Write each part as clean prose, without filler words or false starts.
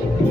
Testing.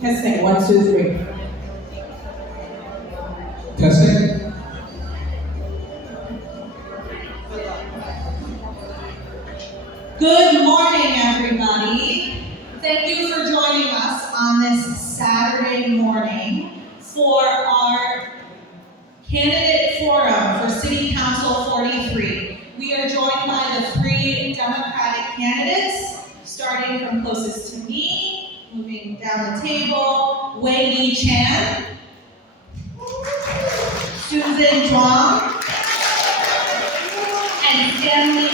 Testing, 1, 2, 3. Testing. Good morning, everybody. Thank you for joining us on this Saturday morning for our candidate forum for City Council 43. We are joined by the 3 Democratic candidates, starting from closest to me, moving down the table, Wei Chan, Susan Zhuang, and Stanley.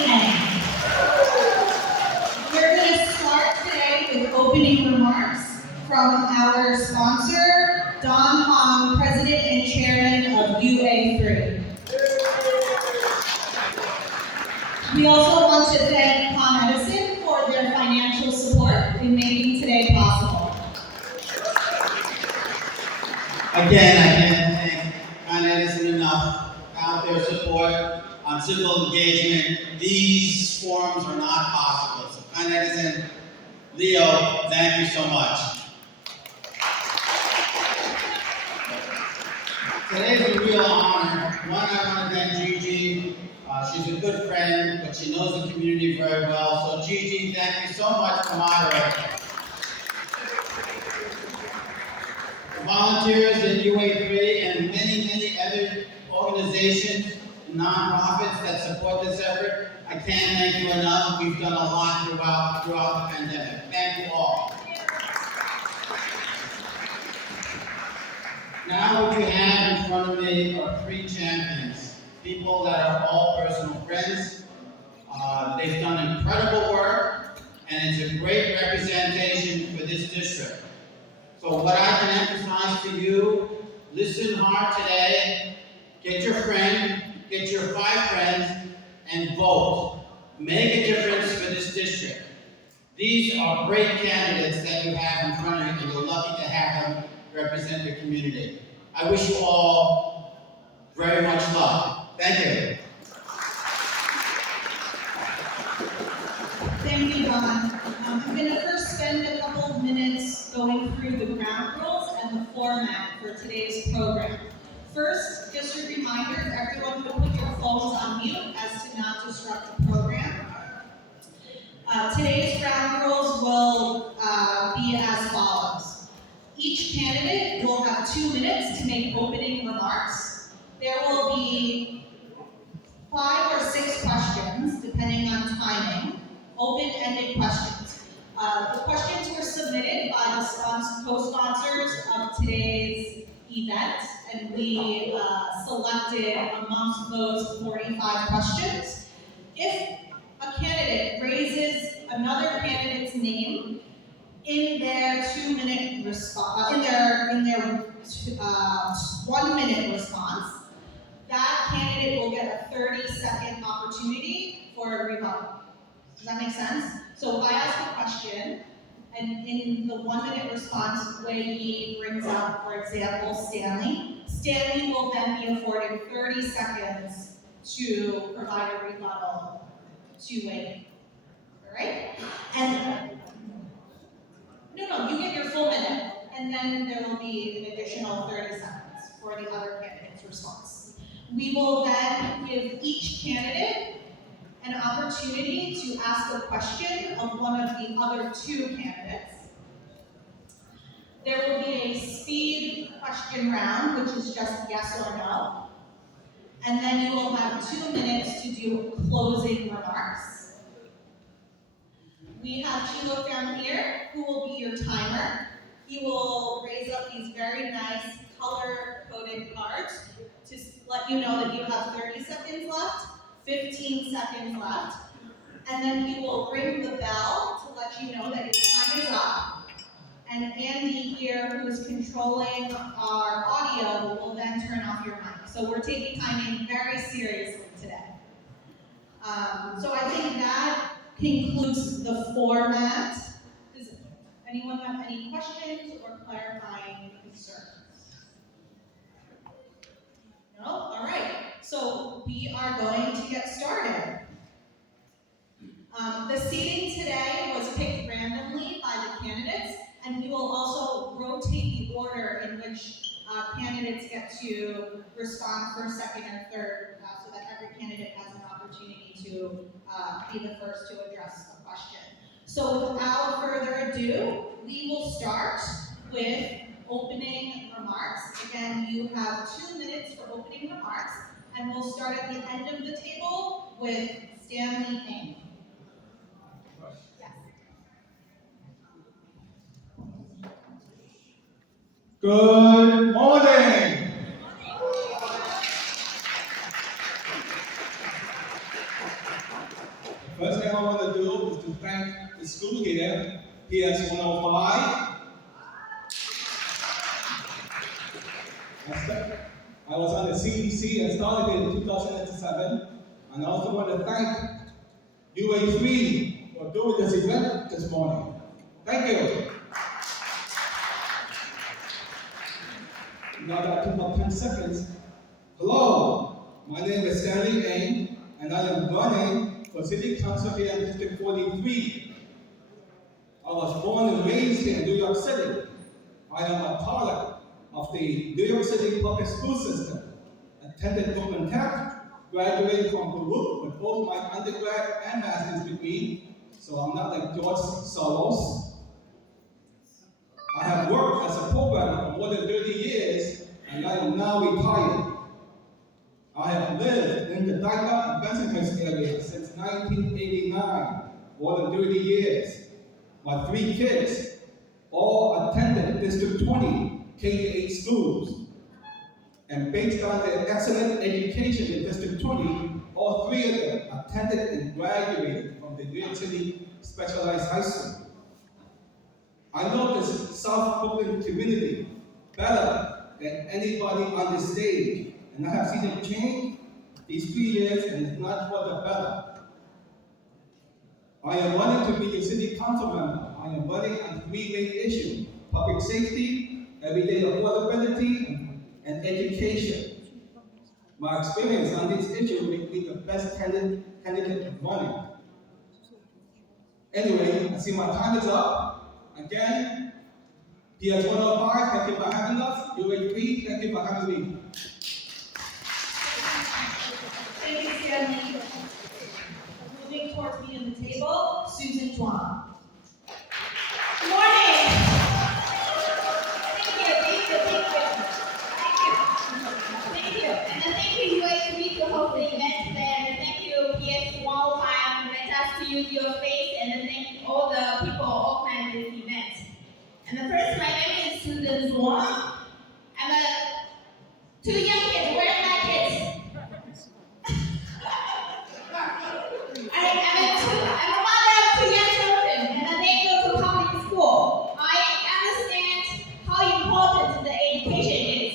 We're going to start today with opening remarks from our sponsor, Don Hong, President and Chairman of UA3. We also want to thank Con Edison for their financial support in making today possible. Again, I can't thank Con Edison enough about their support on civil engagement. These forums are not possible. So Con Edison, Leo, thank you so much. Today is a real honor. One, I want to thank Gigi. She's a good friend, but she knows the community very well. So Gigi, thank you so much for moderating. Volunteers in UA3 and many other organizations, nonprofits that support this effort, I can't thank you enough. We've done a lot throughout the pandemic. Thank you all. Now what you have in front of me are 3 champions, people that are all personal friends. They've done incredible work, and it's a great representation for this district. So what I can emphasize to you, listen hard today, get your friend, get your 5 friends, and vote. Make a difference for this district. These are great candidates that you have in front of you, and you're lucky to have them represent your community. I wish you all very much luck. Thank you. Thank you, Don. I'm going to first spend a couple of minutes going through the ground rules and the format for today's program. First, just a reminder, everyone will put your phones on mute as to not disrupt the program. Today's ground rules will be as follows. Each candidate will have 2 minutes to make opening remarks. There will be 5 or 6 questions, depending on timing, open-ended questions. The questions were submitted by the co-sponsors event, and we selected amongst those 45 questions. If a candidate raises another candidate's name in their 2-minute response, in their 1-minute response, that candidate will get a 30-second opportunity for a rebuttal. Does that make sense? So if I ask a question, and in the 1-minute response, Wei brings up, for example, Stanley. Stanley will then be afforded 30 seconds to provide a rebuttal to Wei. All right? And no, you get your full minute, and then there will be an additional 30 seconds for the other candidate's response. We will then give each candidate an opportunity to ask a question of one of the other 2 candidates. There will be a speed question round, which is just yes or no. And then you will have 2 minutes to do closing remarks. We have Chilo down here, who will be your timer. He will raise up these very nice color-coded cards to let you know that you have 30 seconds left, 15 seconds left, and then he will ring the bell to let you know that your time is up. And Andy here, who is controlling our audio, will then turn off your mic. So we're taking timing very seriously today. So I think that concludes the format. Does anyone have any questions or clarifying concerns? No? All right. So we are going to get started. The seating today was picked randomly by the candidates, and we will also rotate the order in which candidates get to respond first, second, and third, so that every candidate has an opportunity to be the first to address a question. So without further ado, we will start with opening remarks. Again, you have 2 minutes for opening remarks, and we'll start at the end of the table with Stanley Ng. Good morning. The first thing I want to do is to thank the school here, PS 105. I was on the CDC and started in 2007, and I also want to thank UA3 for doing this event this morning. Thank you. Now that took about 10 seconds. Hello, my name is Stanley Ng, and I am running for City Council here in District 43. I was born and raised here in New York City. I am a product of the New York City public school system. Attended Brooklyn Tech, graduated from Baruch with both my undergrad and master's degree, so I'm not like George Soros. I have worked as a programmer for more than 30 years, and I am now retired. I have lived in the Dyker and Bensonhurst area since 1989, more than 30 years. My 3 kids all attended District 20 K-8 schools. And based on their excellent education in District 20, all 3 of them attended and graduated from the New York City Specialized High School. I know this South Brooklyn community better than anybody on this stage, and I have seen it change these 3 years, and it's not for the better. I am running to be a city council member. I am running on 3 main issues: public safety, everyday affordability, and education. My experience on these issues makes me the best candidate running. Anyway, I see my time is up. Again, PS 105, thank you for having us. UA3, thank you for having me. Thank you, Stanley. Moving towards me in the table, Susan Zhuang. Good morning. Thank you. And thank you, UA3, to host the event today. And thank you, PS 105, and let us to use your face. And thank all the people organizing this event. And first, my name is Susan Zhuang. I'm a Two young kids, where are my kids? I'm a mother of two young children, and they go to public school. I understand how important the education is.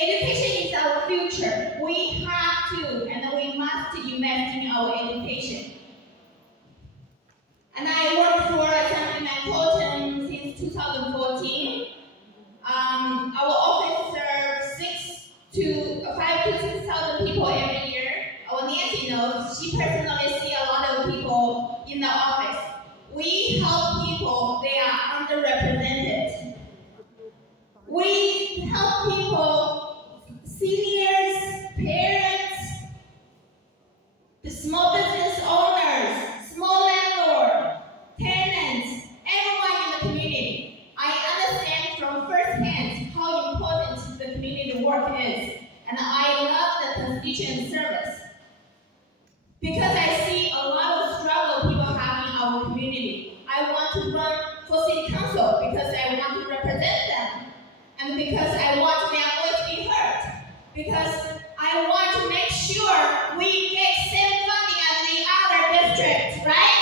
Education is our future. We have to and we must invest in our education. And I worked for Stanley since 2014. Our office serves 5,000 to 6,000 people every year. Our Nancy knows, she personally sees a lot of people in the office. We help people, they are underrepresented. We help people, seniors, parents, the small business owners, small landlord, tenants, everyone in the community. I understand from first hand how important the community work is, and I love the constituent service. Because I see a lot of struggle people have in our community. I want to run for city council because I want to represent them. And because I want their voice to be heard. Because I want to make sure we get same funding as the other districts, right?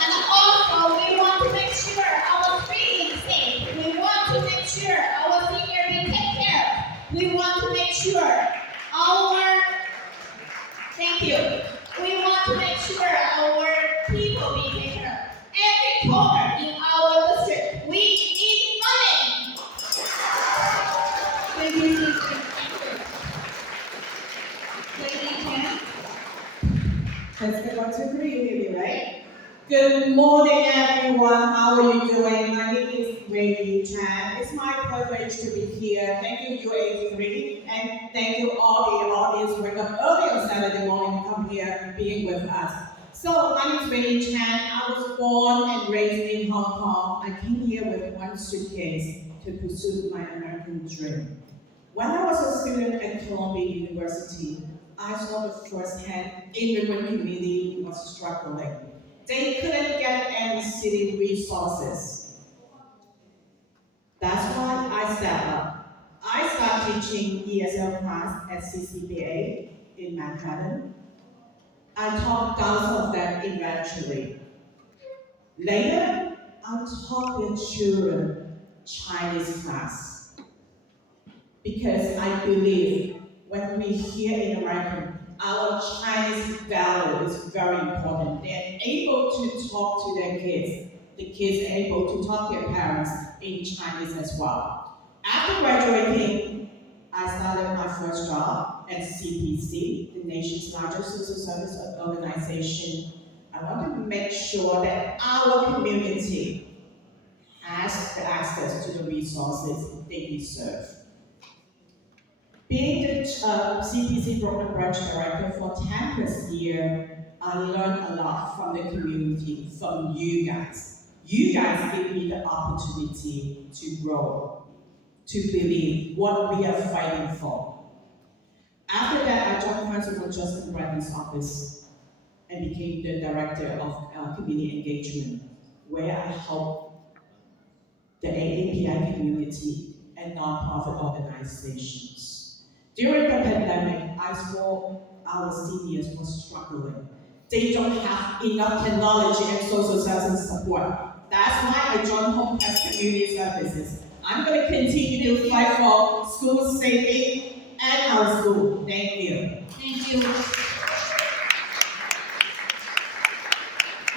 And also, we want to make sure our street is safe. We want to make sure our seniors be taken care of. We want to make sure thank you. We want to make sure our people be taken care of. Every corner in our district, we need money. Thank you. Lady Ken. Let's get 1, 2, 3, you hear me, right? Good morning, everyone. How are you doing? My name is Lady Chan. It's my privilege to be here. Thank you, UA3, and thank you all the audience who wake up early on Saturday morning to come here being with us. So, my name is Lady Chan. I was born and raised in Hong Kong. I came here with one suitcase to pursue my American dream. When I was a student at Columbia University, I saw the first-hand immigrant community was struggling. They couldn't get any city resources. That's why I stepped up. I started teaching ESL class at CCBA in Manhattan. I taught thousands of them eventually. Later, I taught their children Chinese class. Because I believe when we here in America, our Chinese value is very important. They're able to talk to their kids. The kids are able to talk to their parents in Chinese as well. After graduating, I started my first job at CPC, the nation's largest social service organization. I want to make sure that our community has the access to the resources they deserve. Being the CPC Program Branch Director for 10+ years, I learned a lot from the community, from you guys. You guys give me the opportunity to grow, to believe what we are fighting for. After that, I joined Councilor Justin Bradley's office and became the Director of Community Engagement, where I help the AAPI community and nonprofit organizations. During the pandemic, I saw our seniors were struggling. They don't have enough technology and social service support. That's why I joined Home Health Community Services. I'm going to continue to fight for school safety and our school. Thank you. Thank you.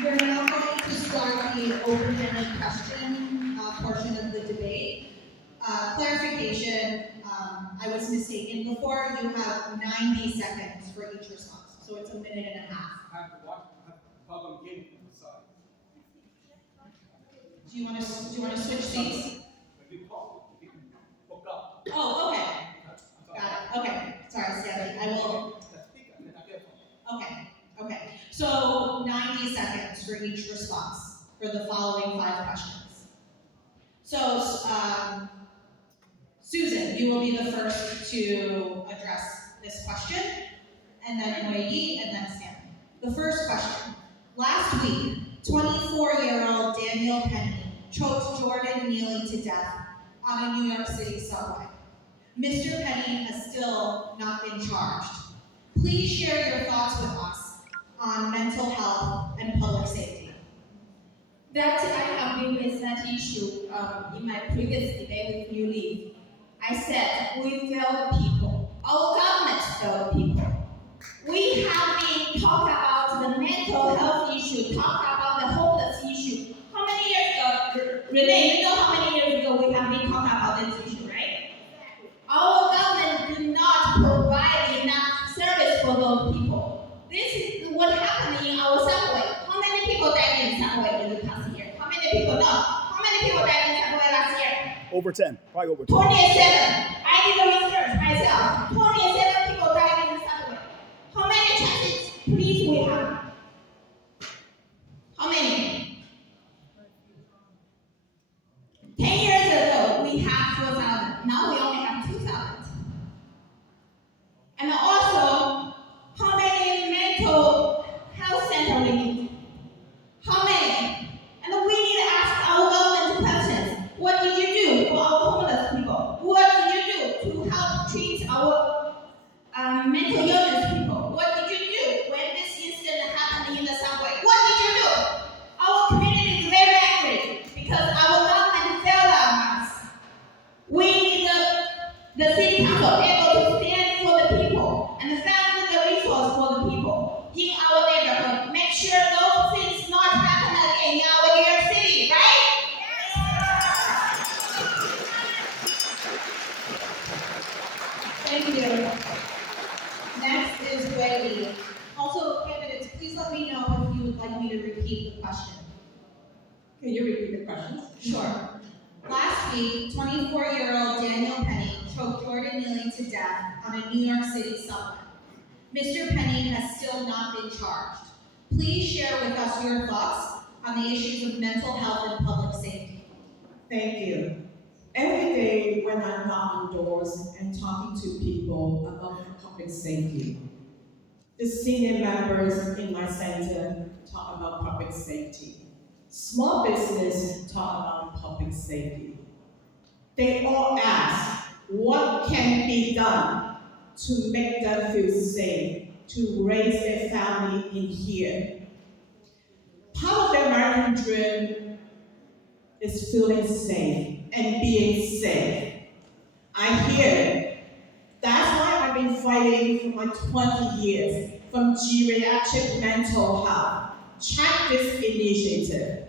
We're now going to start the open-ended question portion of the debate. Clarification, I was mistaken before. You have 90 seconds for each response, so it's 1.5 minutes. I have to watch how I'm getting from the side. Do you want to switch seats? If you talk, you can hook up. Oh, okay. Got it. Okay. Sorry, Stanley. I will. Okay. So 90 seconds for each response for the following 5 questions. So, Susan, you will be the first to address this question, and then Wei, and then Stanley. The first question. Last week, 24-year-old Daniel Penny choked Jordan Neely to death on a New York City subway. Mr. Penny has still not been charged. Please share your thoughts with us on mental health and public safety. That I have been with that issue in my previous debate with you, Lee. I said we fail the people. Our government fail the people. We have been talking about the mental health issue, talking about the homeless issue. How many years ago, Renee, you know how many years ago we have been talking about this issue, right? Our government do not provide enough service for those people. This is what happened in our subway. How many people died in subway in the past year? How many people know? How many people died in subway last year? Over 10, probably over 10. 27. I did the research myself. 27 people died in the subway. How many chances police we have? How many? 10 years ago, we had 4,000. Now we only have 2,000. And also, how many mental health centers we need? How many? And we need to ask our government questions. What did you do for our homeless people? What did you do to help treat our mental illness people? What did you do when this incident happened in the subway? What did you do? Our community is very angry because our government failed on us. We need the city council able to stand for the people and fund the resource for the people in our neighborhood. Make sure those things not happen again in our New York City, right? Thank you. Next is Wei. Also, candidates, please let me know if you would like me to repeat the question. Can you repeat the question? Sure. Last week, 24-year-old Daniel Penny choked Jordan Neely to death on a New York City subway. Mr. Penny has still not been charged. Please share with us your thoughts on the issues of mental health and public safety. Thank you. Every day when I'm knocking doors and talking to people about public safety, the senior members in my center talk about public safety. Small business talk about public safety. They all ask, what can be done to make them feel safe, to raise their family in here? Part of the American dream is feeling safe and being safe. I hear it. That's why I've been fighting for my 20 years from geriatric mental health. Check this initiative.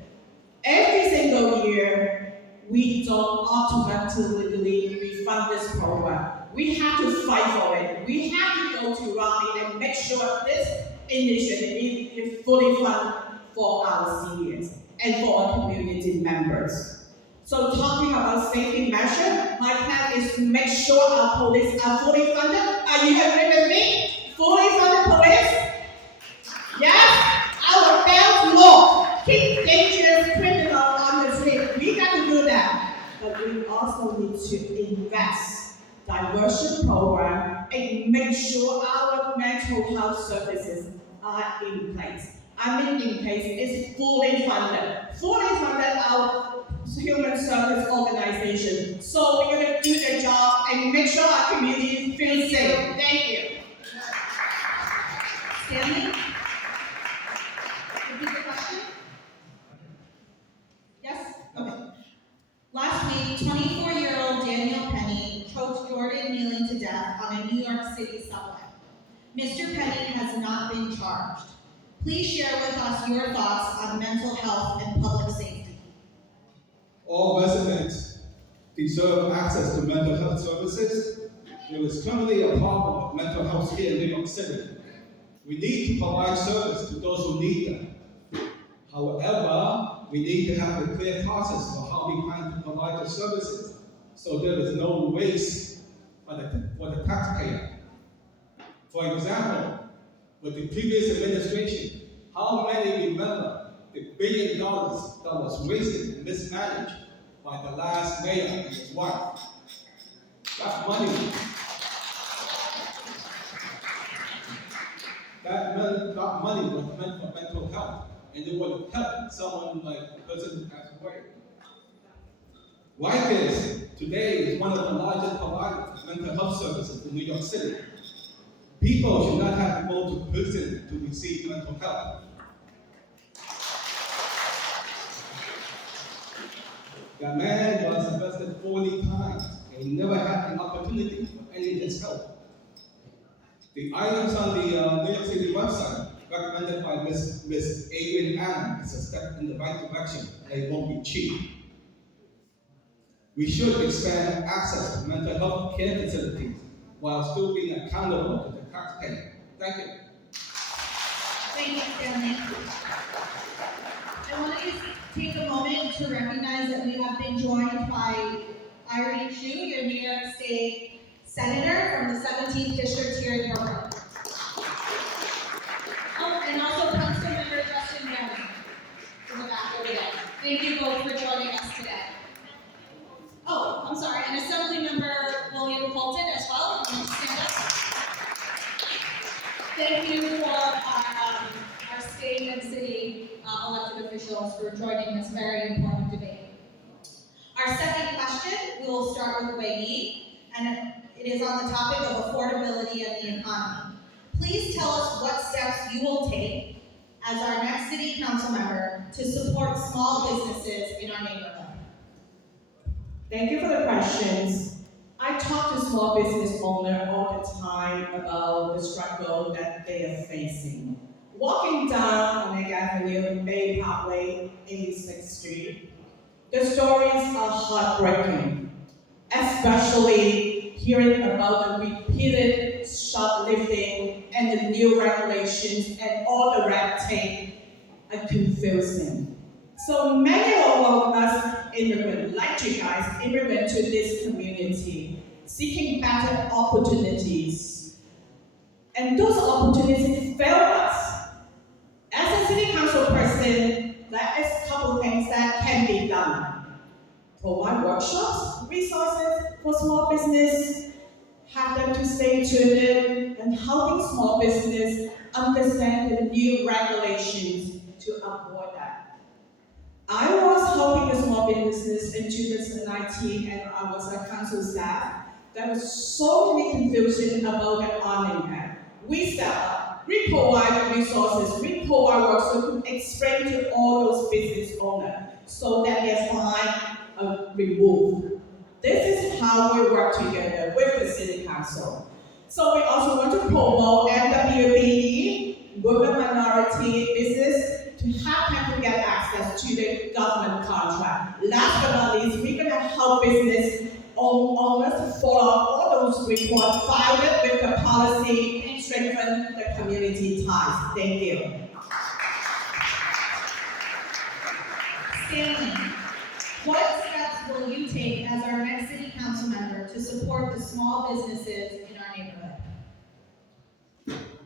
Every single year, we don't automatically refund this program. We have to fight for it. We have to go to Raleigh and make sure this initiative is fully funded for our seniors and for our community members. So talking about safety measures, my plan is to make sure our police are fully funded. Are you agree with me? Fully funded police? Yes? Our belt law, keep dangerous criminals on the street. We got to do that. But we also need to invest diversion program and make sure our mental health services are in place. I mean in place is fully funded. Fully funded our human service organization. So we're going to do the job and make sure our community feels safe. Thank you. Stanley? Repeat the question? Yes? Okay. Last week, 24-year-old Daniel Penny choked Jordan Neely to death on a New York City subway. Mr. Penny has not been charged. Please share with us your thoughts on mental health and public safety. All residents deserve access to mental health services. There is currently a problem with mental health here in New York City. We need to provide service to those who need them. However, we need to have a clear process for how we plan to provide the services so there is no waste for the taxpayer. For example, with the previous administration, how many remember the $1 billion that was wasted and mismanaged by the last mayor and his wife? That money was meant for mental health, and it would help someone like the person who passed away. Rikers today is one of the largest providers of mental health services in New York City. People should not have to go to prison to receive mental help. That man was arrested 40 times and he never had an opportunity for any of his help. The items on the New York City website recommended by Ms. Adrian Allen is a step in the right direction, and it won't be cheap. We should expand access to mental health care facilities while still being accountable to the taxpayer. Thank you. Thank you, Stanley. I want to take a moment to recognize that we have been joined by Irene Chu, your New York State Senator from the 17th District here in Brooklyn. Oh, and also Councilmember Justin Zhuang in the back over there. Thank you both for joining us today. Oh, I'm sorry, and Assemblymember William Colton as well. You want to stand up? Thank you for our state and city elected officials for joining this very important debate. Our second question, we will start with Wei Yi, and it is on the topic of affordability and the economy. Please tell us what steps you will take as our next city council member to support small businesses in our neighborhood. Thank you for the questions. I talk to small business owners all the time about the struggle that they are facing. Walking down on Avenue, Bay Parkway, 86th Street, the stories are heartbreaking, especially hearing about the repeated shoplifting and the new regulations and all the red tape are confusing. So many of us immigrants, like you guys, immigrant to this community, seeking better opportunities. And those opportunities fail us. As a city council person, there is a couple things that can be done. Provide workshops, resources for small business, have them to stay tuned, and helping small business understand the new regulations to avoid that. I was helping the small business in 2019, and I was a council staff. There was so many confusion about the Arnhem Act. We step up, we provide resources, we provide workshops to explain to all those business owners so that their fine are removed. This is how we work together with the city council. So we also want to promote MWBE, women minority business, to have them to get access to the government contract. Last but not least, we're going to help business owners to follow all those reports, filed with the policy, and strengthen the community ties. Thank you. Stanley, what steps will you take as our next city council member to support the small businesses in our neighborhood?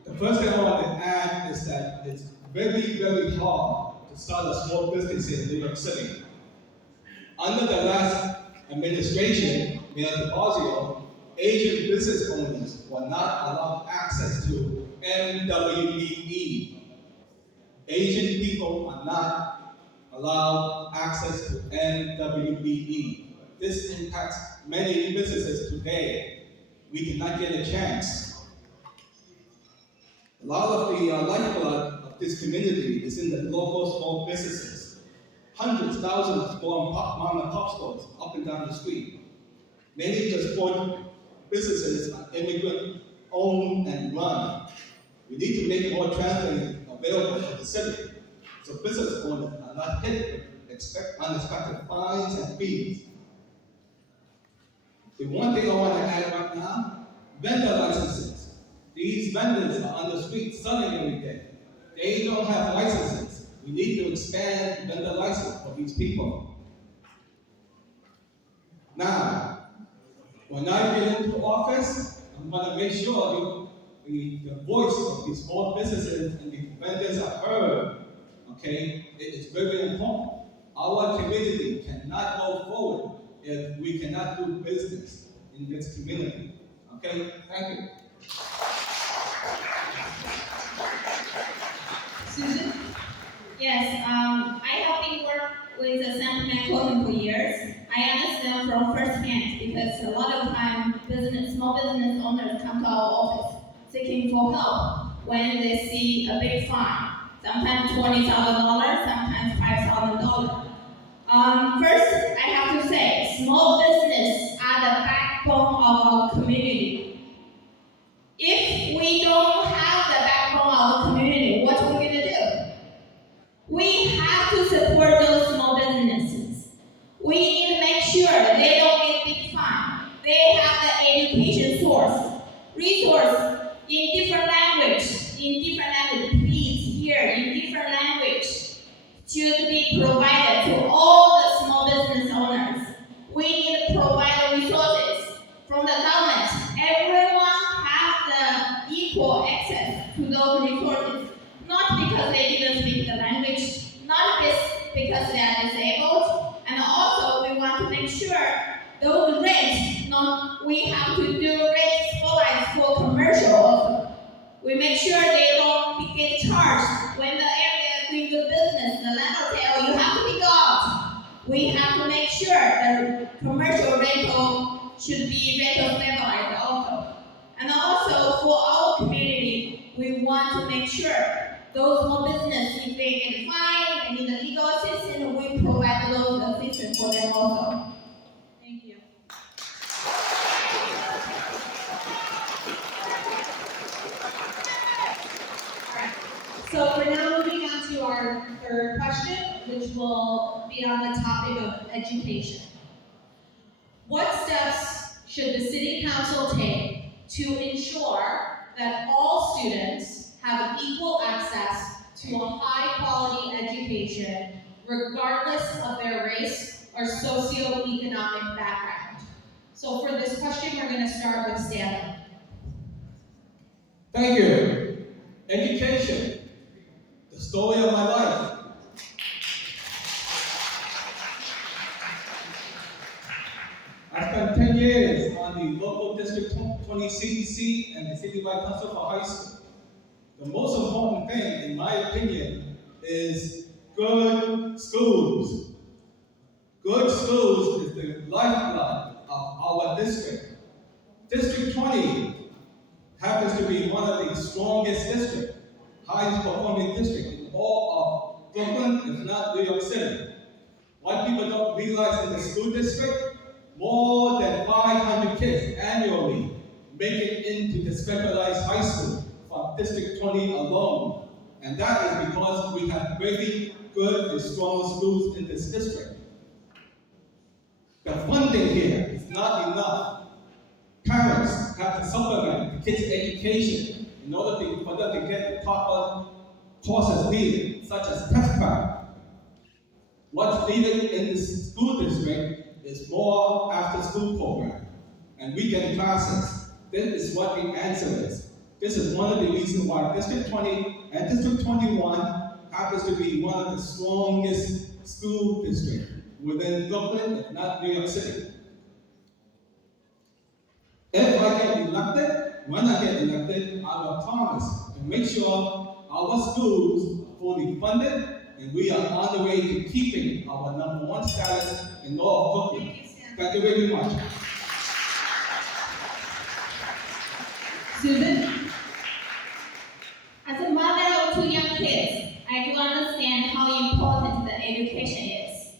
The first thing I want to add is that it's very, very hard to start a small business in New York City. Under the last administration, Mayor de Blasio, Asian business owners were not allowed access to MWBE. Asian people are not allowed access to MWBE. This impacts many businesses today. We cannot get a chance. A lot of the lifeblood of this community is in the local small businesses. Hundreds, thousands of small mom and pop stores up and down the street. Many just support businesses are immigrant owned and run. We need to make more transit available for the city, so business owners are not hit with unexpected fines and fees. The one thing I want to add right now, vendor licenses. These vendors are on the street selling every day. They don't have licenses. We need to expand vendor license for these people. Now, when I get into office, I'm going to make sure the voice of these small businesses and the vendors are heard. Okay? It is very important. Our community cannot go forward if we cannot do business in this community. Okay? Thank you. Susan? Yes, I have been working with the sentiment quoting for years. I understand from first hand because a lot of time small business owners come to our office seeking for help when they see a big fine. Sometimes $20,000, sometimes $5,000. First, I have to say, small business are the backbone of our community. If we don't have the backbone of our community, what are we going to do? We have to support those small businesses. We need to make sure they don't get big fine. They have the education resource in different language, please hear, in different language, should be provided to all the small business owners. We need to provide resources from the government. Everyone has the equal access to those resources, not because they didn't speak the language, not because they are disabled, and also we want to make sure those rates, we have to do rate scholarized for commercial also. We make sure they don't get charged when the area is doing good business. The landlord say, oh, you have to be out. We have to make sure the commercial rental should be rental stabilized also. And also for our community, we want to make sure those small businesses, if they get fined and in the legal assistance, we provide those assistance for them also. Thank you. So we're now moving on to our third question, which will be on the topic of education. What steps should the City Council take to ensure that all students have equal access to a high-quality education, regardless of their race or socioeconomic background? So for this question, we're going to start with Stanley. Thank you. Education, the story of my life. I spent 10 years on the local District 20 CDC and the Citywide Council for High School. The most important thing, in my opinion, is good schools. Good schools is the lifeblood of our district. District 20 happens to be one of the strongest districts, highest performing district in all of Brooklyn, if not New York City. What people don't realize in the school district, more than 500 kids annually make it into the specialized high school from District 20 alone. And that is because we have really good and strong schools in this district. The funding here is not enough. Parents have to supplement the kids' education in order for them to get the proper courses needed, such as test prep. What's needed in this school district is more after-school program and weekend classes. This is what the answer is. This is one of the reasons why District 20 and District 21 happens to be one of the strongest school districts within Brooklyn, if not New York City. If I get elected, when I get elected, I will promise to make sure our schools are fully funded and we are on the way to keeping our #1 status in all of Brooklyn. Thank you very much. Susan? As a mother of 2 young kids, I do understand how important the education is.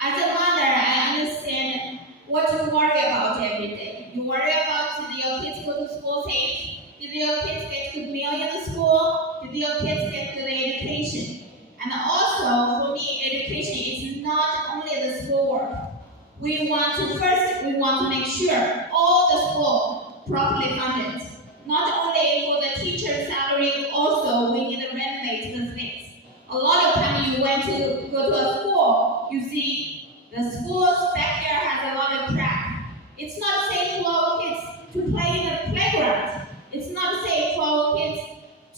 As a mother, I understand what you worry about every day. You worry about, did your kids go to school safe? Did your kids get good meal in the school? Did your kids get good education? And also, for me, education is not only the schoolwork. We want to make sure all the school properly funded. Not only for the teacher's salary, also we need to renovate the space. A lot of time you go to a school, you see the school's backyard has a lot of crack. It's not safe for our kids to play in the playground. It's not safe for our kids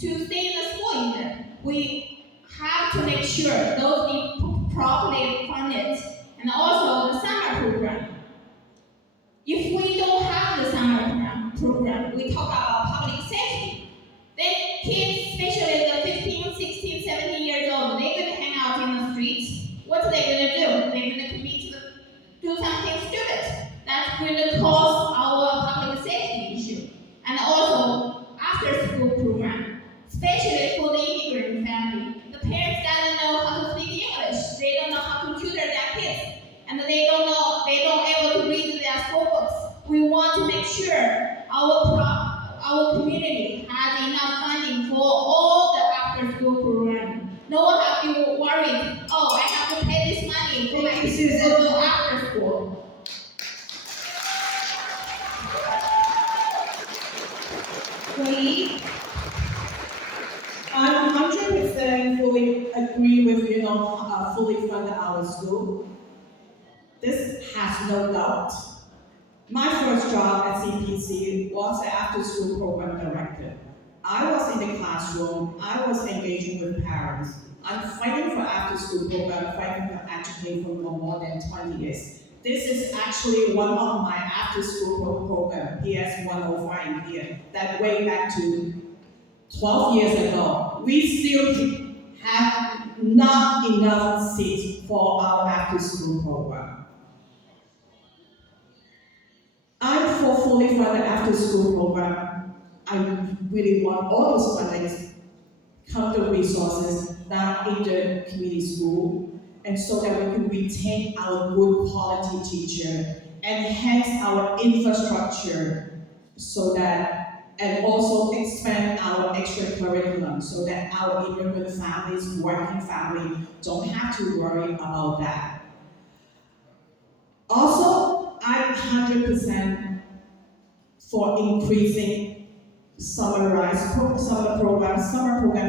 to stay in the school either. We have to make sure those be properly funded. And also the summer program. If we don't have the summer program, we talk about public safety. Then kids, especially the 15, 16, 17 years old, they're going to hang out in the streets. What are they going kids and they don't able to read their school books. We want to make sure our community has enough funding for all the after-school program. No one have to be worried, oh, I have to pay this money for my kids to go to after school. Wait. I'm 100% fully agree with, fully funded our school. This has no doubt. My first job at CPC was the after-school program director. I was in the classroom, I was engaging with parents. I'm fighting for after-school program, fighting for education for more than 20 years. This is actually one of my after-school program, PS 105 here, that way back to 12 years ago. We still have not enough seats for our after-school program. I'm for fully funded after-school program. I really want all those fundings come to resources that in the community school, and so that we can retain our good quality teacher, enhance our infrastructure, so that, and also expand our extracurriculum, so that our immigrant families, working family, don't have to worry about that. Also, I'm 100% for increasing summer program,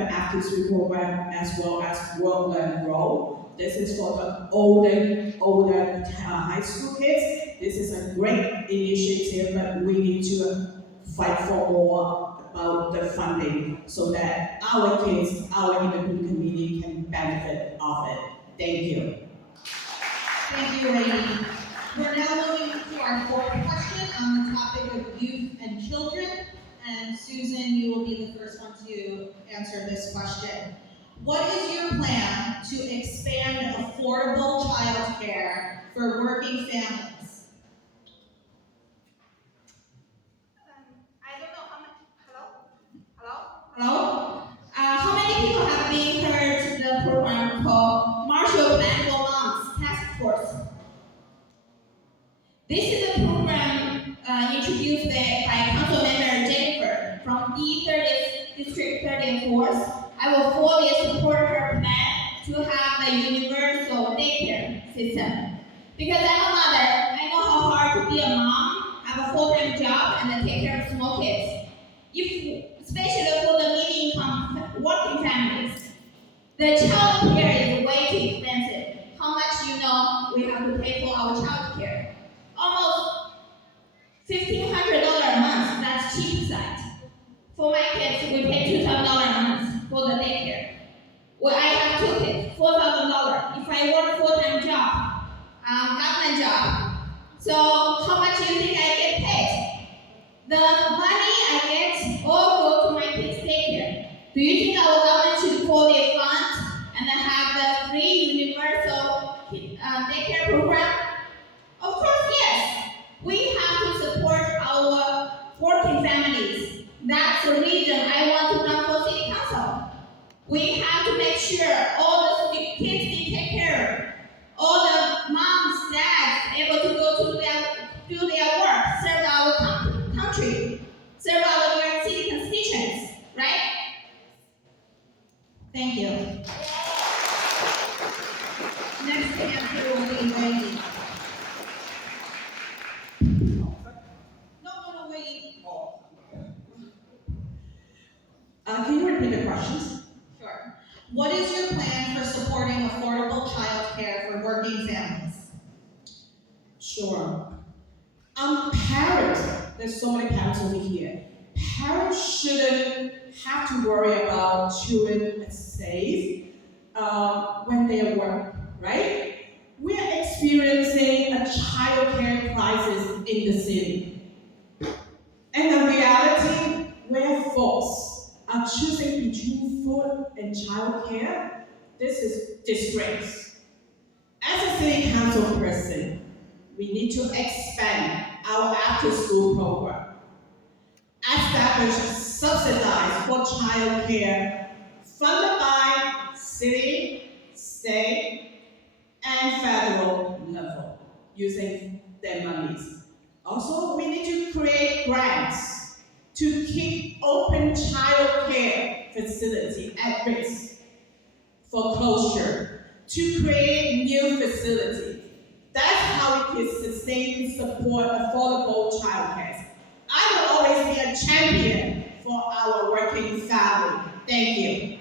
after-school program, as well as Work Learn Grow. This is for the older high school kids. This is a great initiative, but we need to fight for more about the funding so that our kids, our immigrant community can benefit of it. Thank you. Thank you, Rainey. We're now moving to our fourth question on the topic of youth and children. And Susan, you will be the first one to answer this question. What is your plan to expand affordable childcare for working families? I don't know how many. Hello? How many people have been heard the program called Marshall Plan for Moms Task Force? This is a program introduced by Council Member Jennifer from D30th District 34th. I will fully support her plan to have a universal daycare system. Because I'm a mother, I know how hard to be a mom, have a full-time job, and then take care of small kids. Especially for the medium-income working families, the child care is way too expensive. How much we have to pay for our child care? Almost $1,500 a month. That's cheap side. For my kids, we pay $2,000 a month for the daycare. Well, I have two kids, $4,000. If I work full-time job, government job, so how much do you think I get paid? The money I get all go to my kids' daycare. Do you think our government should fully fund and then have the free universal daycare program? Of course, yes. We have to support our working families. That's the reason I want to run for city council. We have to make sure all the kids be taken care of. All the moms, dads able to go to do their work, serve our country, serve our New York City constituents, right? Thank you. Next answer will be Rainey. No, wait. Can you repeat the questions? Sure. What is your plan for supporting affordable childcare for working families? Sure. Parents, there's so many parents over here. Parents shouldn't have to worry about children safe when they are work, right? We are experiencing a childcare crisis in the city. And the reality where folks are choosing between food and childcare, this is disgrace. As a city council person, we need to expand our after-school program, establish subsidized for childcare funded by city, state, and and federal level using their monies. Also, we need to create grants to keep open child care facility at risk for closure, to create new facilities. That's how we can sustain and support affordable child care. I will always be a champion for our working family. Thank you.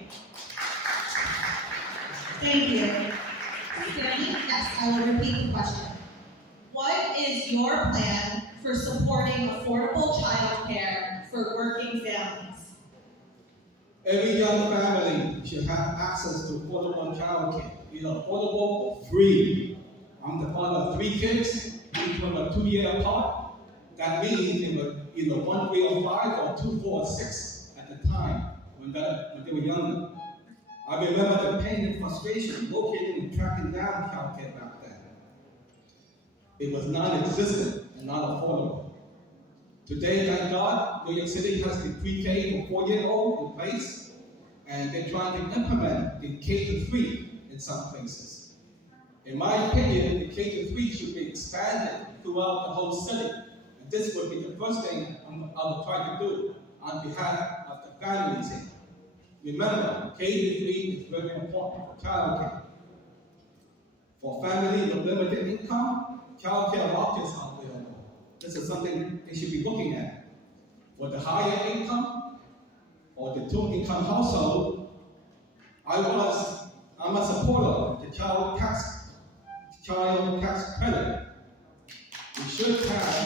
Thank you. Stanley, yes, I will repeat the question. What is your plan for supporting affordable childcare for working families? Every young family should have access to affordable childcare, either affordable or free. I'm the father of 3 kids, each of them are 2 years apart. That means they were either 1, 3, or 5, or 2, 4, or 6 at the time when they were younger. I remember the pain and frustration locating and tracking down childcare back then. It was non-existent and not affordable. Today, thank God, New York City has the pre-K for 4-year-old in place, and they're trying to implement the K-3 in some places. In my opinion, the K-3 should be expanded throughout the whole city, and this would be the first thing I would try to do on behalf of the families here. Remember, K-3 is very important for childcare. For families with limited income, childcare vouchers are available. This is something they should be looking at. For the higher income or the 2-income household, I'm a supporter of the child tax credit. We should have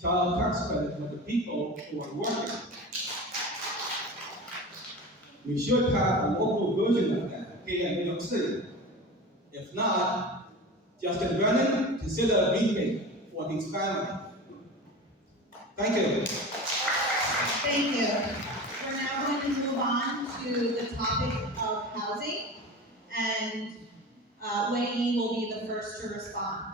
child tax credit for the people who are working. We should have a local version of that here in New York City. If not, Justin Brennan, consider a rebate for these families. Thank you. Thank you. We're now going to move on to the topic of housing, and Wei will be the first to respond.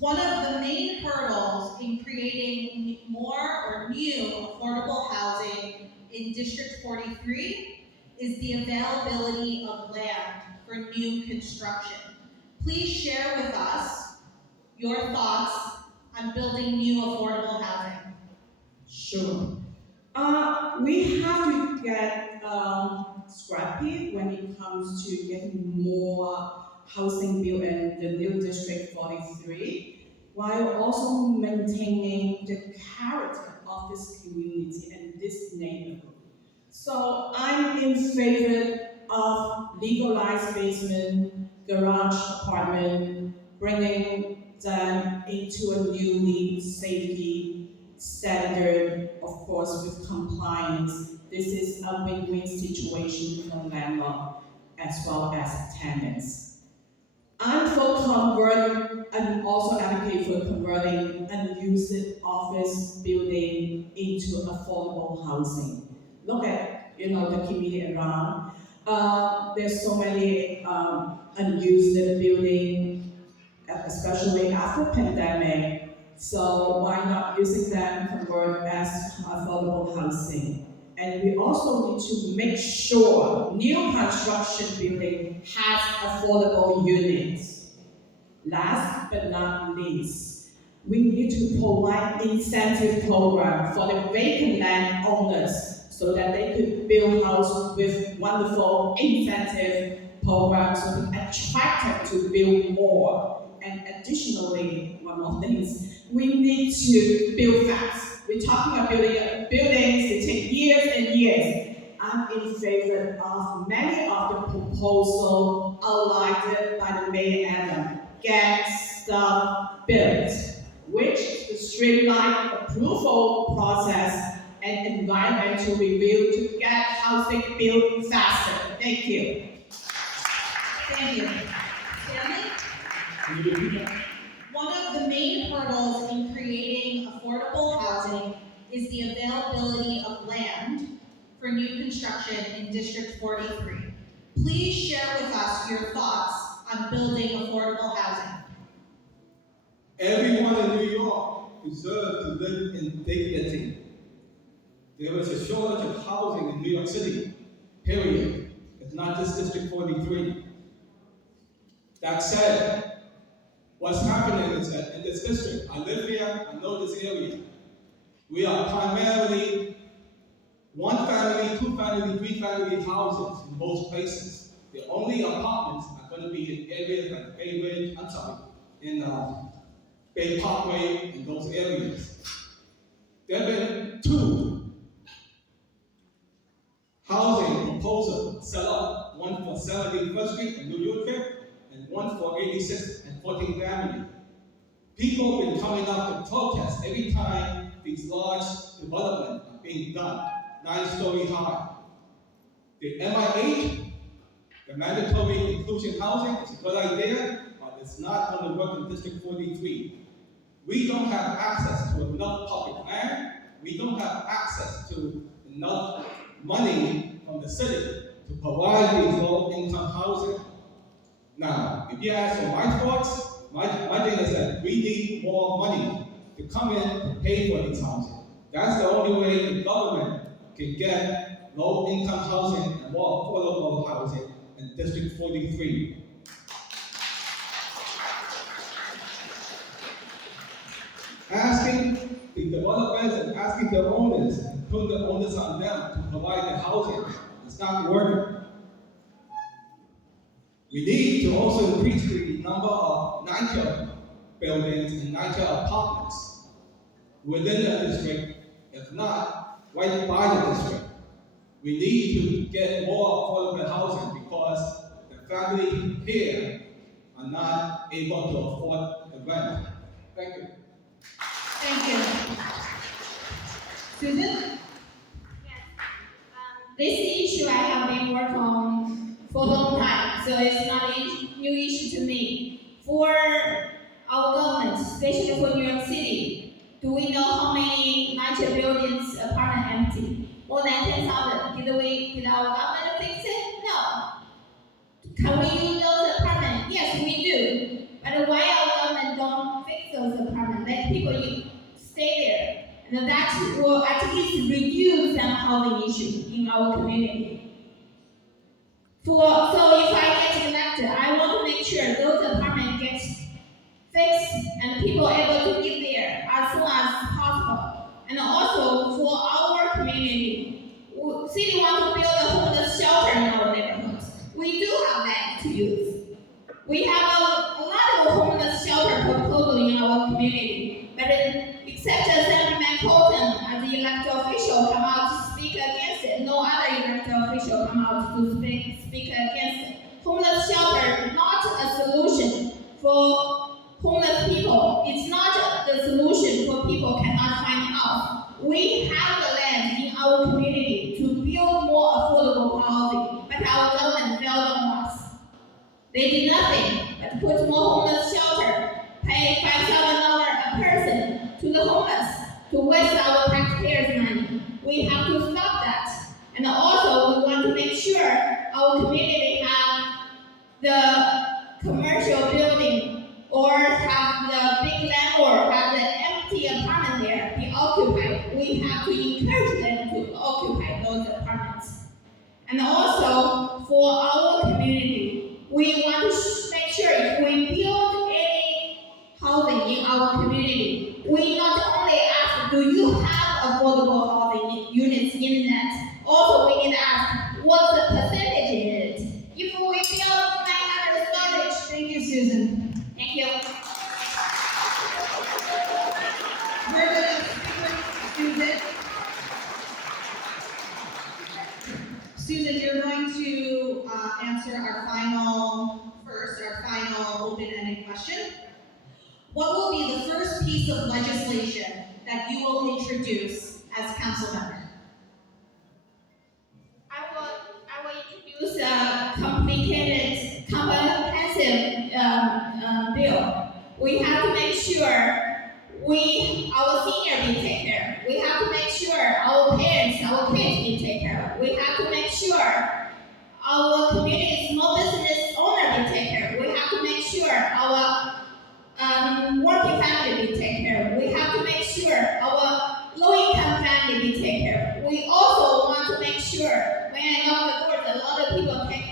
One of the main hurdles in creating more or new affordable housing in District 43 is the availability of land for new construction. Please share with us your thoughts on building new affordable housing. Sure. We have to get scrappy when it comes to getting more housing built in the new District 43, while also maintaining the character of this community and this neighborhood. So I'm in favor of legalized basement, garage apartment, bringing them into a newly safety standard, of course, with compliance. This is a win-win situation for landlord as well as tenants. I'm for converting and also advocate for converting unused office building into affordable housing. Look at the community around. There's so many unused buildings, especially after pandemic. So why not using them convert as affordable housing? And we also need to make sure new construction building has affordable units. Last but not least, we need to provide incentive program for the vacant land owners so that they could build houses with wonderful incentive programs to be attracted to build more. And additionally, one more thing is we need to build fast. We're talking about buildings that take years and years. I'm in favor of many of the proposals outlined by the Mayor Adam. Get stuff built, which is the streamlined approval process and environmental review to get housing built faster. Thank you. Thank you. Stanley? One of the main hurdles in creating affordable housing is the availability of land for new construction in District 43. Please share with us your thoughts on building affordable housing. Everyone in New York deserves to live in dignity. There is a shortage of housing in New York City, period. The It's not just District 43. That said, what's happening is that in this district, I live here, I know this area. We are primarily one family, two family, three family houses in most places. The only apartments are going to be in areas like Bay Ridge, in Bay Parkway, and those areas. There have been two housing proposals set up, one for 71st Street and New York, and one for 86th and 14th Avenue. People have been coming up to protest every time these large developments are being done, 9-story high. The MIH, the mandatory inclusion housing, is a good idea, but it's not going to work in District 43. We don't have access to enough public land. We don't have access to enough money from the city to provide these low-income housing. Now, if you ask for my thoughts, my thing is that we need more money to come in to pay for these housing. That's the only way the government can get low-income housing and more affordable housing in District 43. Asking the developers and asking the owners and putting the owners on them to provide the housing, it's not working. We need to also increase the number of NYCHA buildings and NYCHA apartments within the district, if not, right by the district. We need to get more affordable housing because the families here are not able to afford the rent. Thank you. Thank you. Susan? This issue I have been working on for a long time, so it's not a new issue to me. For our government, especially for New York City, do we know how many NYCHA buildings apartment empty? More than 10,000. Did our government fix it? No. Can we use those apartments? Yes, we do. But why our government don't fix those apartments? Let people stay there. And that will at least reduce some housing issue in our community. So if I get elected, I want to make sure those apartments get fixed and people are able to live there as soon as possible. And also for our community, city want to build a homeless shelter in our neighborhoods. We do have land to use. We have a lot of homeless shelter proposal in our community, but except Assemblyman Colton as the elected official come out to speak against it, no other elected official come out to speak against it. Homeless shelter not a solution for homeless people. It's not the solution for people cannot find a house. We have the land in our community to build more affordable housing, but our government failed on us. They did nothing but put more homeless shelter, pay $5,000 a person to the homeless to waste our taxpayers' money. We have to stop that. And also, we want to make sure our community have the commercial building or have the big landlord have the empty apartment there be occupied. We have to encourage them to occupy those apartments. And also, for our community, we want to make sure if we build any housing in our community, we not only ask, do you have affordable housing units in that? Also, we need to ask, what's the percentage in it? If we build 900 storage. Thank you, Susan. Thank you. We're going to speak with Susan. Susan, you're going to answer our final open-ended question. What will be the first piece of legislation that you will introduce as council member? I will introduce a comprehensive bill. We have to make sure our senior be taken care of. We have to make sure our parents, our kids be taken care of. We have to make sure our community small business owner be taken care of. We have to make sure our working family be taken care of. We have to make sure our low-income family be taken care of. We also want to make sure, when I knock the doors, a lot of people take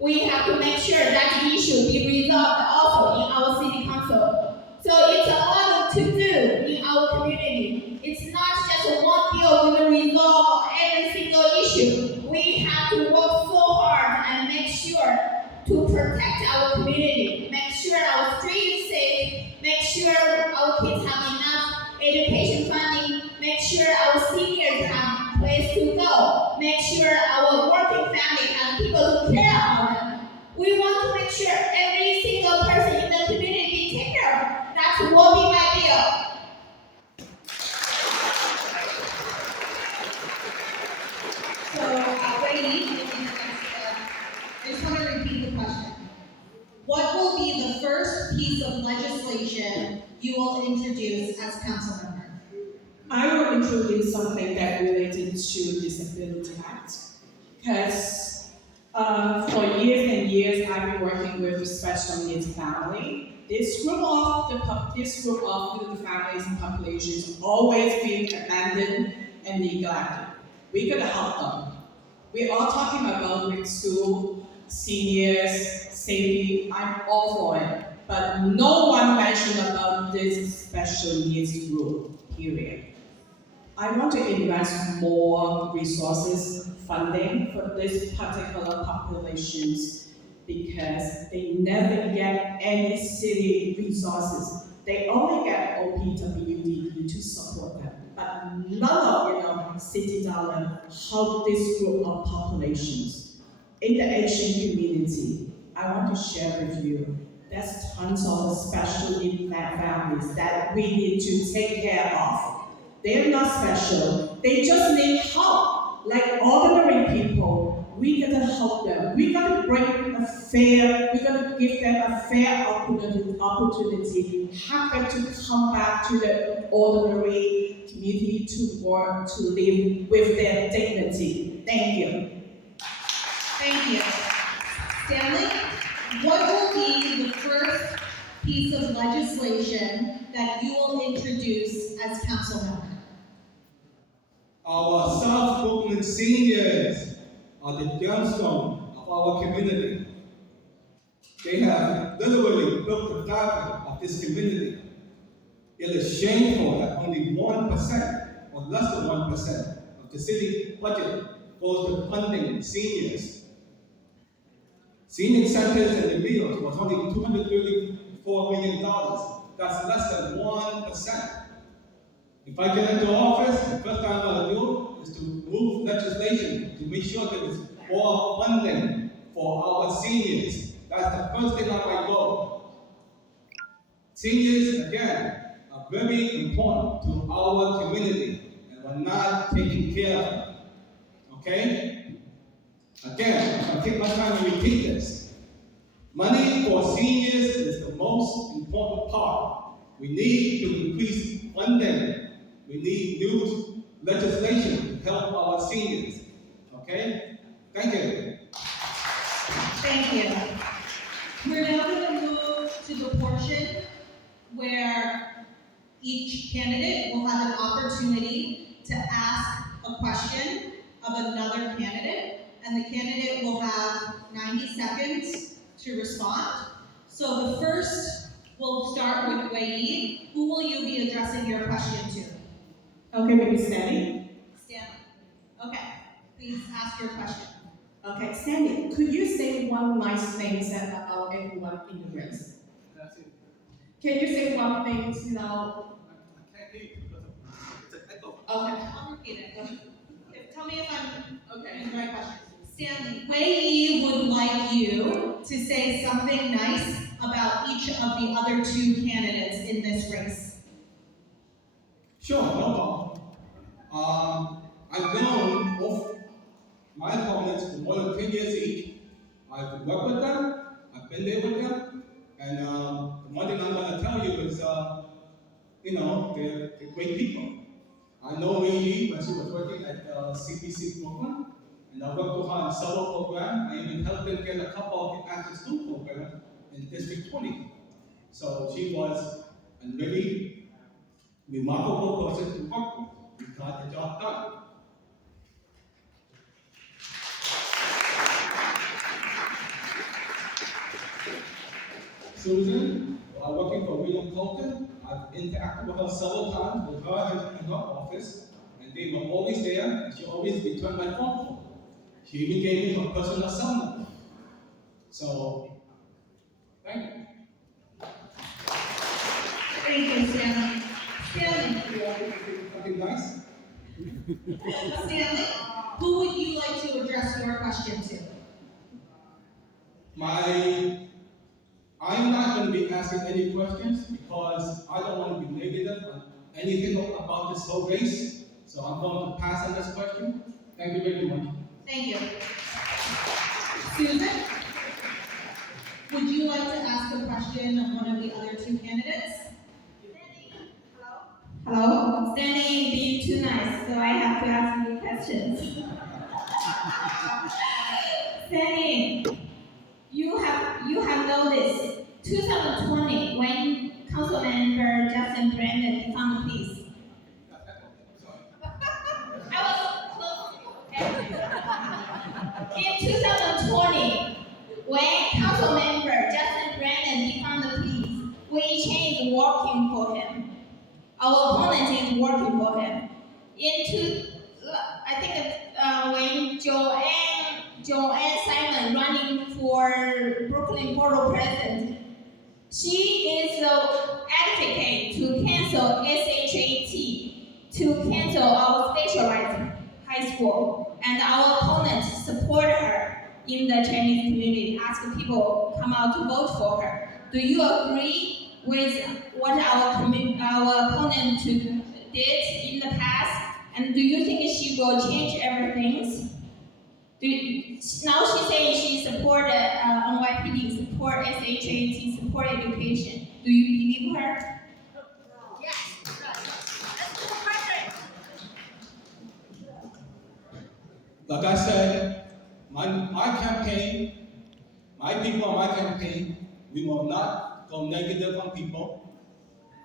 we have to make sure that the issue be resolved also in our city council. So it's a lot to do in our community. It's not just one bill we will resolve every single issue. We have to work so hard and make sure to protect our community, make sure our street is safe, make sure our kids have enough education funding, make sure our seniors have a place to go, make sure our working family have people who care about them. We want to make sure every single person in the community be taken care of. That will be my bill. So, Wei, I just want to repeat the question. What will be the first piece of legislation you will introduce as council member? I will introduce something that related to Disability Act, because for years and years I've been working with special needs family. This group of the families and populations always been abandoned and neglected. We gotta help them. We're all talking about with school, seniors, safety. I'm all for it, but no one mentioned about this special needs group. Period. I want to invest more resources, funding for these particular populations because they never get any city resources. They only get OPWD to support them, but none of city dollar help this group of populations. In the Asian community, I want to share with you, there's tons of special needs families that we need to take care of. They're not special. They just need help. Like ordinary people, we gotta help them. We gotta we gotta give them a fair opportunity, have them to come back to the ordinary community to work, to live with their dignity. Thank you. Thank you. Stanley, what will be the first piece of legislation that you will introduce as council member? Our South Brooklyn seniors are the gemstone of our community. They have literally built the fabric of this community. It is shameful that only 1% or less than 1% of the city budget goes to funding seniors. Senior centers and the meals was only $234 million. That's less than 1%. If I get into office, the first thing I'm going to do is to move legislation to make sure there is more funding for our seniors. That's the first thing on my goal. Seniors, again, are very important to our community, and we're not taking care of them. Okay? Again, I'll take my time to repeat this. Money for seniors is the most important part. We need to increase funding. We need new legislation to help our seniors. Okay? Thank you. Thank you. We're now going to move to the portion where each candidate will have an opportunity to ask a question of another candidate, and the candidate will have 90 seconds to respond. So the first, we'll start with Wei. Who will you be addressing your question to? Okay, maybe Stanley. Stanley. Okay, please ask your question. Okay, Stanley, could you say one nice thing said about everyone in the race? That's it. Can you say one thing, I can't hear you because it's an echo. Okay. I'll repeat it. Tell me if I'm in the right question. Stanley, Wei would like you to say something nice about each of the other two candidates in this race. Sure, no problem. I've known both my opponents for more than 10 years each. I've worked with them, I've been there with them, and the one thing I'm going to tell you is, they're great people. I know Lee when she was working at CPC Brooklyn, and I worked with her in several programs. I even helped them get a couple of the after-school programs in District 20. So she was a very remarkable person to work with. We got the job done. Susan, while working for William Colton, I've interacted with her several times with her in her office, and they were always there, and she always returned my phone call. She even gave me her personal cell number. So, thank you. Thank you, Stanley. Stanley, You want me to say something nice? Stanley, who would you like to address your question to? I'm not going to be asking any questions because I don't want to be negative on anything about this whole race. So I'm going to pass on this question. Thank you very much. Thank you. Susan, would you like to ask a question of one of the other two candidates? Hello? Stanley being too nice, so I have to ask you questions. Stanley, you have noticed 2020 when Council Member Justin Brandon found peace. I was close. In 2020, when Council Member Justin Brandon found the peace, we changed working for him. Our opponent is working for him. I think when Joanne Simon running for Brooklyn Borough President, she is the advocate to cancel SHAT, to cancel our specialized high school, and our opponent support her in the Chinese community, ask people come out to vote for her. Do you agree with what our opponent did in the past? And do you think she will change everything? Now she's saying she support NYPD, support SHAT, support education. Do you believe her? Yes. Like I said, my campaign, my people on my campaign, we will not go negative on people.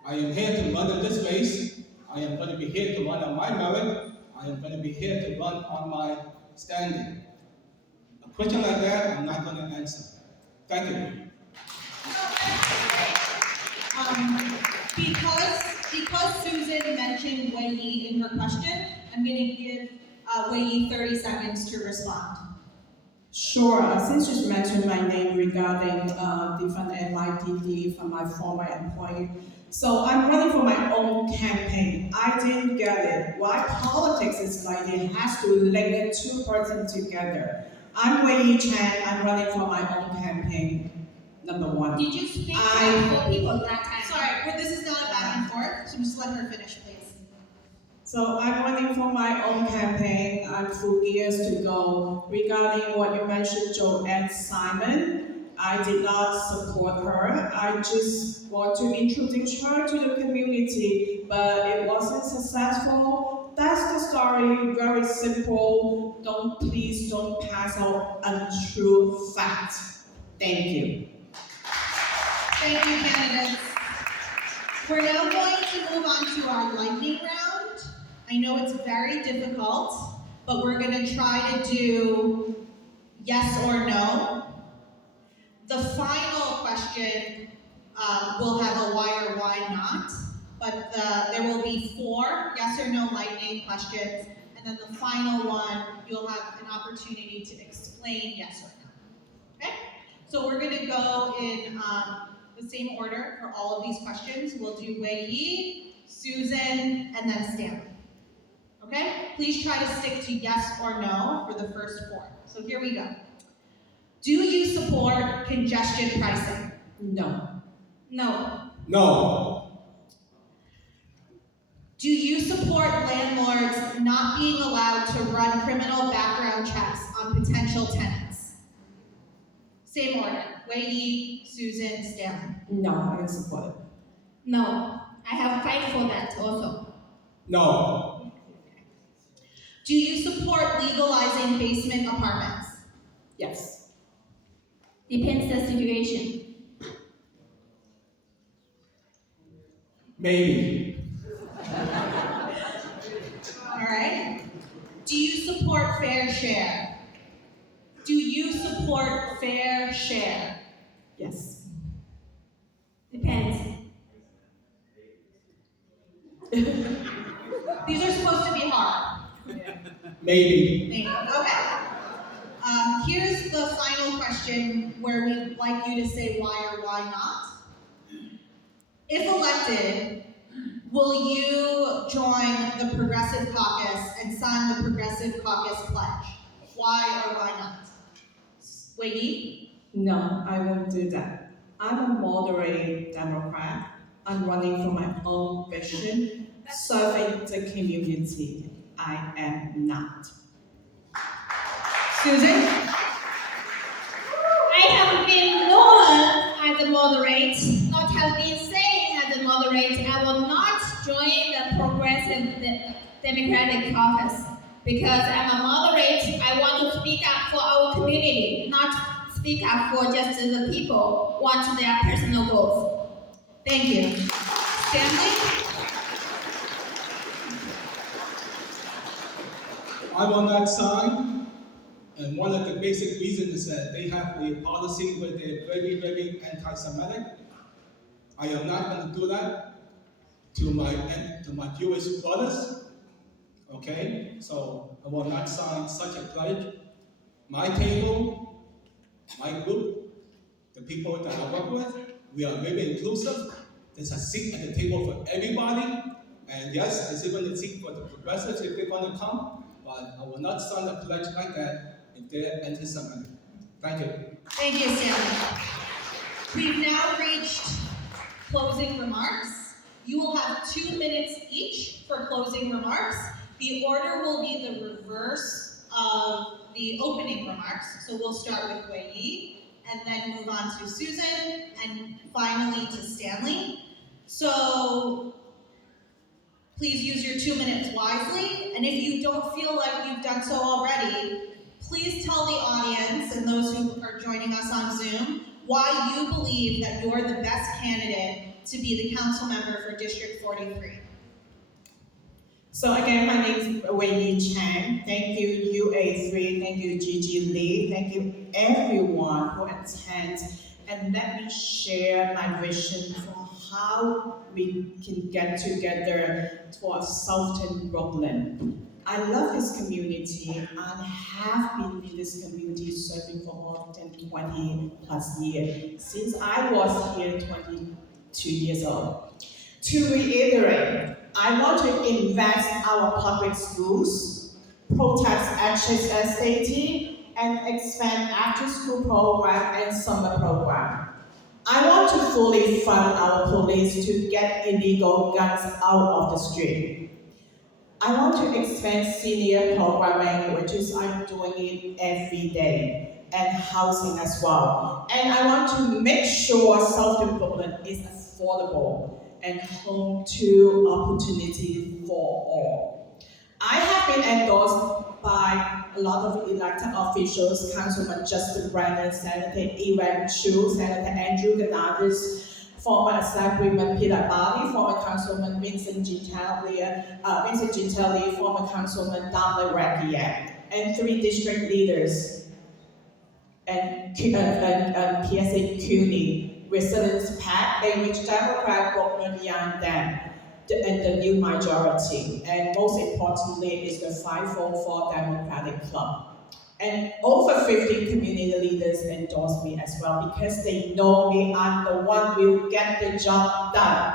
I am here to run in this race. I am going to be here to run on my merit. I am going to be here to run on my standing. A question like that, I'm not going to answer. Thank you. Because Susan mentioned Wei Yi in her question, I'm going to give Wei Yi 30 seconds to respond. Sure, since you mentioned my name regarding different NYPD from my former employer, so I'm running for my own campaign. I didn't get it. Why politics is like it has to link the two persons together. I'm Wei Yi Chen, I'm running for my own campaign, number one. Did you speak to 4 people that time? Sorry, this is not a back and forth, so just let her finish, please. So I'm running for my own campaign. I'm full years to go. Regarding what you mentioned, Joanne Simon, I did not support her. I just want to introduce her to the community, but it wasn't successful. That's the story, very simple. Please don't pass out untrue facts. Thank you. Thank you, candidates. We're now going to move on to our lightning round. I know it's very difficult, but we're going to try to do yes or no. The final question will have a why or why not, but there will be 4 yes or no lightning questions, and then the final one, you'll have an opportunity to explain yes or no. Okay? So we're going to go in the same order for all of these questions. We'll do Wei Yi, Susan, and then Stanley. Okay? Please try to stick to yes or no for the first 4. So here we go. Do you support congestion pricing? No. No. No. Do you support landlords not being allowed to run criminal background checks on potential tenants? Same order. Wei Yi, Susan, Stanley. No, I don't support it. No. I have fight for that also. No. Do you support legalizing basement apartments? Yes. Depends the situation. Maybe. All right. Do you support fair share? Do you support fair share? Yes. These are supposed to be hard. Maybe. Maybe. Okay. Here's the final question where we'd like you to say why or why not. If elected, will you join the Progressive Caucus and sign the Progressive Caucus pledge? Why or why not? Wei Yi? No, I won't do that. I'm a moderate Democrat. I'm running for my own vision, serving the community. I am not. Susan? I have been known as a moderate, not have been saying as a moderate. I will not join the Progressive Democratic Caucus because I'm a moderate. I want to speak up for our community, not speak up for just the people who want their personal goals. Thank you. Stanley? I will not sign. And one of the basic reasons is that they have a policy where they're very, very anti-Semitic. I am not going to do that to my Jewish brothers. Okay, so I will not sign such a pledge. My table, my group, the people that I work with, we are very inclusive. There's a seat at the table for everybody. And yes, there's even a seat for the progressives if they're going to come. But I will not sign a pledge like that if they're anti-Semitic. Thank you. Thank you, Stanley. We've now reached closing remarks. You will have 2 minutes each for closing remarks. The order will be the reverse of the opening remarks. So we'll start with Wei Yi, and then move on to Susan, and finally to Stanley. So please use your 2 minutes wisely, and if you don't feel like you've done so already, please tell the audience and those who are joining us on Zoom why you believe that you're the best candidate to be the council member for District 43. So again, my name is Wei Yi Chang. Thank you, UA3. Thank you, Gigi Lee. Thank you, everyone who attends. And let me share my vision for how we can get together for Southern Brooklyn. I love this community and have been in this community serving for more than 20 plus years, since I was here 22 years old. To reiterate, I want to invest our public schools, protest access safety, and expand after-school program and summer program. I want to fully fund our police to get illegal guns out of the street. I want to expand senior programming, which is I'm doing it every day, and housing as well. And I want to make sure Southern Brooklyn is affordable and home to opportunity for all. I have been endorsed by a lot of elected officials, Councilman Justin Brennan, Senator UA3, Senator Andrew Ganadas, former Assemblyman Peter Barley, former Councilman Vincent Gintelli, former Councilman Dominic Rakiak, and 3 district leaders, and PSA CUNY, Resilience PAC, in which Democrat voted beyond them, and the new majority, and most importantly is the 544 Democratic Club. And over 50 community leaders endorse me as well because they know me. I'm the one who will get the job done.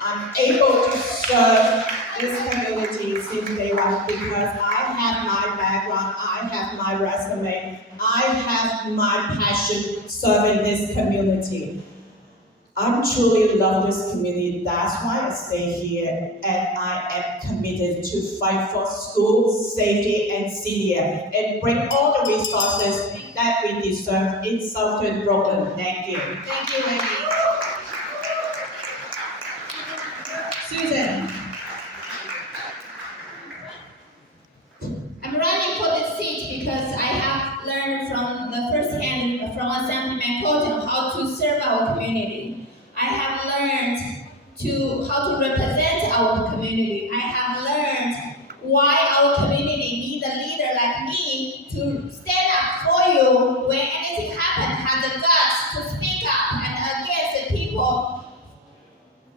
I'm able to serve this community since day one because I have my background, I have my resume, I have my passion serving this community. I truly love this community, that's why I stay here, and I am committed to fight for school safety and senior, and bring all the resources that we deserve in Southern Brooklyn. Thank you. Thank you, Wendy. Susan. I'm running for this seat because I have learned from the first hand from Assemblyman Cotton how to serve our community. I have learned how to represent our community. I have learned why our community needs a leader like me to stand up for you when anything happens, have the guts to speak up and against the people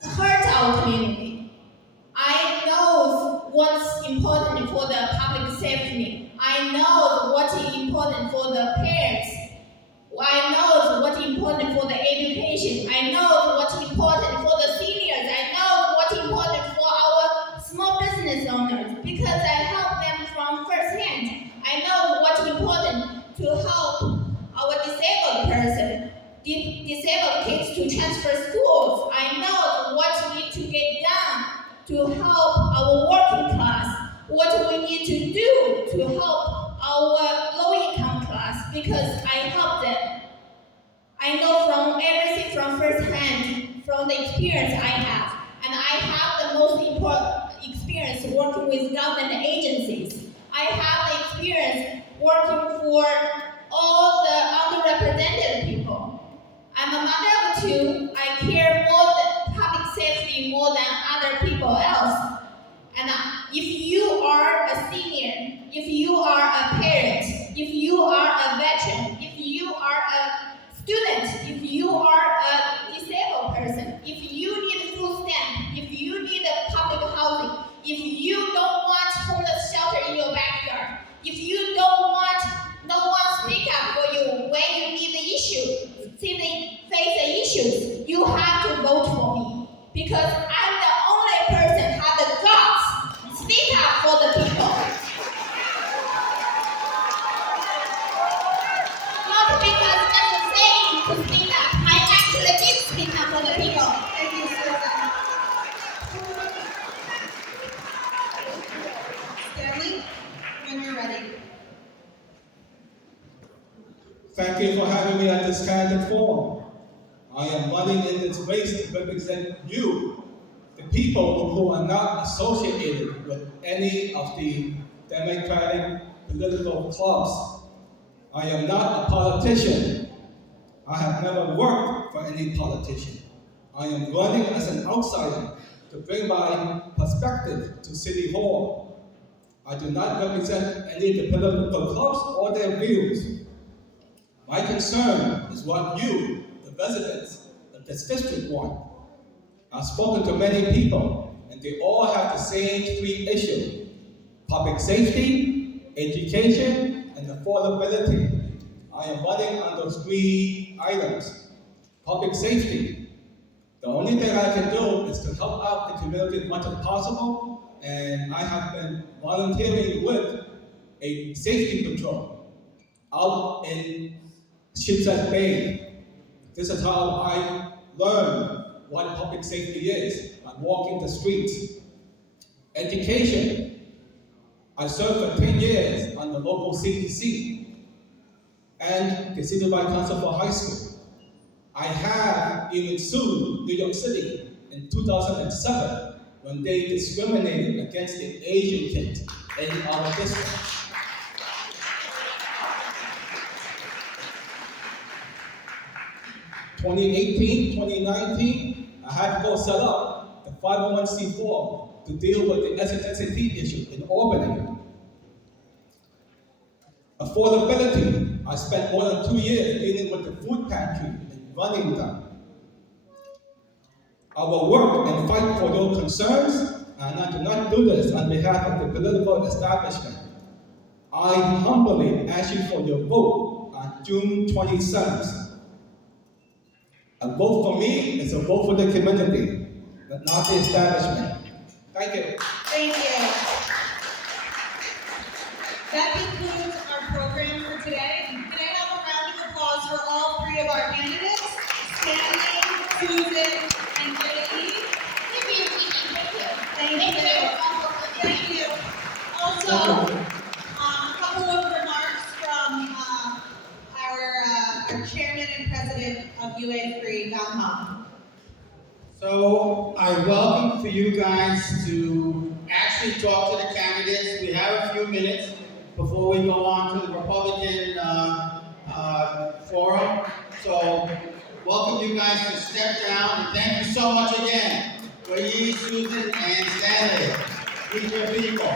hurt our community. I education. I know what's important for the seniors. I know what's important for our small business owners because I help them from first hand. I know what's important to help our disabled person, disabled kids to transfer schools. I know what we need to get done to help our working class, what we need to do to help our low-income class because I help them. I know from everything from first hand, from the experience I have, and I have the most important experience working with government agencies. I have the experience working for all the underrepresented people. I'm a mother of two. I care more than public safety more than other people else. And if you are a senior, if you are a parent, if you are a veteran, if you are a student, if you are a disabled person, if you need food stamp, if you need a public housing, if you don't want homeless shelter in your backyard, if you don't want no one speak up for you when you need the issue, face the issues, you have to vote for me because I'm the only person who has the guts to speak up for the people. Not because I'm saying to speak up, I actually did speak up for the people. Thank you, Susan. Stanley, when you're ready. Thank you for having me at this candidate forum. I am running in this race to represent you, the people who are not associated with any of the Democratic political clubs. I am not a politician. I have never worked for any politician. I am running as an outsider to bring my perspective to City Hall. I do not represent any of the political clubs or their views. My concern is what you, the residents of this district, want. I've spoken to many people, and they all have the same three issues: public safety, education, and affordability. I am running on those three items. Public safety. The only thing I can do is to help out the community as much as possible, and I have been volunteering with a safety patrol out in Shipshead Bay. This is how I learned what public safety is, by walking the streets. Education. I served for 10 years on the local CDC and the Citywide Council for High School. I have even sued New York City in 2007 when they discriminated against the Asian kids in our district. In 2018, 2019, I had to go set up the 501c4 to deal with the ethnicity issue in Albany. Affordability. I spent more than 2 years dealing with the food pantry and running them. I will work and fight for your concerns, and I do not do this on behalf of the political establishment. I humbly ask you for your vote on June 27th. A vote for me is a vote for the community, but not the establishment. Thank you. Thank you. That concludes our program for today. Can I have a round of applause for all three of our candidates, Stanley, Susan, and J.E.? Thank you. Thank you. Also, a couple of remarks from our chairman and president of UA3, Zhuang. So I welcome for you guys to actually talk to the candidates. We have a few minutes before we go on to the Republican forum. So welcome you guys to step down, and thank you so much again for Yi, Susan, and Stanley. These are people.